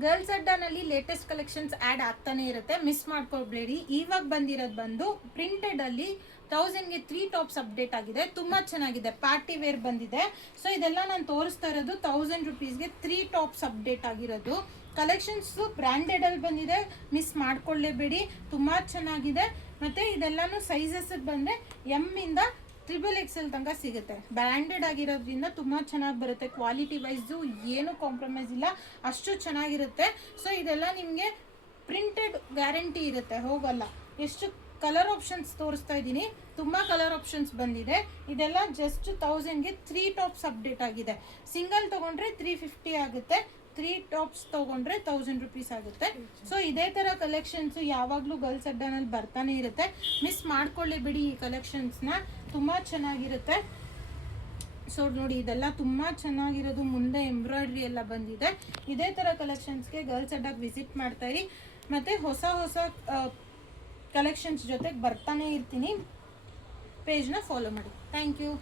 Girls ಅಡ್ಡಾನಲ್ಲಿ latest collections add ಆಗ್ತಾನೆ ಇರುತ್ತೆ, miss ಮಾಡ್ಕೊಳ್ಬೇಡಿ. ಇವಾಗ ಬಂದಿರೋದು ಬಂದು ಪ್ರಿಂಟೆಡ್ ಅಲ್ಲಿ 1000ಗೆ 3 ಟಾಪ್ಸ್ ಅಪ್ಡೇಟ್ ಆಗಿದೆ, ತುಂಬಾ ಚೆನ್ನಾಗಿದೆ, ಪಾರ್ಟಿ ವೇರ್ ಬಂದಿದೆ. ಸೊ ಇದೆಲ್ಲ ನಾನು ತೋರಿಸ್ತಾ ಇರೋದು 1000 ರುಪೀಸ್ಗೆ 3 ಟಾಪ್ಸ್ ಅಪ್ಡೇಟ್ ಆಗಿರೋದು. ಕಲೆಕ್ಷನ್ಸ್ ಬ್ರ್ಯಾಂಡೆಡ್ ಅಲ್ಲಿ ಬಂದಿದೆ, ಮಿಸ್ ಮಾಡ್ಕೊಳ್ಳೇಬೇಡಿ, ತುಂಬಾ ಚೆನ್ನಾಗಿದೆ. ಮತ್ತೆ ಇದೆಲ್ಲಾನು ಸೈಜಸ್ ಬಂದ್ರೆ ಎಮ್ ಇಂದ XXL ತನಕ ಸಿಗುತ್ತೆ. ಬ್ರ್ಯಾಂಡೆಡ್ ಆಗಿರೋದ್ರಿಂದ ತುಂಬಾ ಚೆನ್ನಾಗಿ ಬರುತ್ತೆ, ಕ್ವಾಲಿಟಿ ವೈಸು ಏನು ಕಾಂಪ್ರಮೈಸ್ ಇಲ್ಲ, ಅಷ್ಟು ಚೆನ್ನಾಗಿರುತ್ತೆ. ಸೊ ಇದೆಲ್ಲ ನಿಮಗೆ ಪ್ರಿಂಟೆಡ್ ಗ್ಯಾರಂಟಿ ಇರುತ್ತೆ, ಹೋಗಲ್ಲ. ಎಷ್ಟು ಕಲರ್ ಆಪ್ಷನ್ಸ್ ತೋರಿಸ್ತಾ ಇದ್ದೀನಿ, ತುಂಬ ಕಲರ್ ಆಪ್ಷನ್ಸ್ ಬಂದಿದೆ. ಇದೆಲ್ಲ ಜಸ್ಟ್ 1000ಗೆ 3 ಟಾಪ್ಸ್ ಅಪ್ಡೇಟ್ ಆಗಿದೆ. ಸಿಂಗಲ್ ತೊಗೊಂಡ್ರೆ 350 ಆಗುತ್ತೆ, 3 ಟಾಪ್ಸ್ ತೊಗೊಂಡ್ರೆ 1000 ರುಪೀಸ್ ಆಗುತ್ತೆ. ಸೊ ಇದೇ ಥರ ಕಲೆಕ್ಷನ್ಸು ಯಾವಾಗಲೂ ಗರ್ಲ್ಸ್ ಅಡ್ಡಾನಲ್ಲಿ ಬರ್ತಾನೆ ಇರುತ್ತೆ, ಮಿಸ್ ಮಾಡ್ಕೊಳ್ಳಿ ಬಿಡಿ ಈ ಕಲೆಕ್ಷನ್ಸ್ನ, ತುಂಬ ಚೆನ್ನಾಗಿರುತ್ತೆ. ಸೊ ನೋಡಿ ಇದೆಲ್ಲ ತುಂಬ ಚೆನ್ನಾಗಿರೋದು, ಮುಂದೆ ಎಂಬ್ರಾಯ್ಡ್ರಿ ಎಲ್ಲ ಬಂದಿದೆ. ಇದೇ ಥರ ಕಲೆಕ್ಷನ್ಸ್ಗೆ ಗರ್ಲ್ಸ್ ಅಡ್ಡಾಗಿ ವಿಸಿಟ್ ಮಾಡ್ತಾ ಇರಿ, ಮತ್ತು ಹೊಸ ಹೊಸ ಕಲೆಕ್ಷನ್ಸ್ ಜೊತೆಗೆ ಬರ್ತಾನೆ ಇರ್ತೀನಿ. ಪೇಜ್ನ ಫಾಲೋ ಮಾಡಿ. Thank you.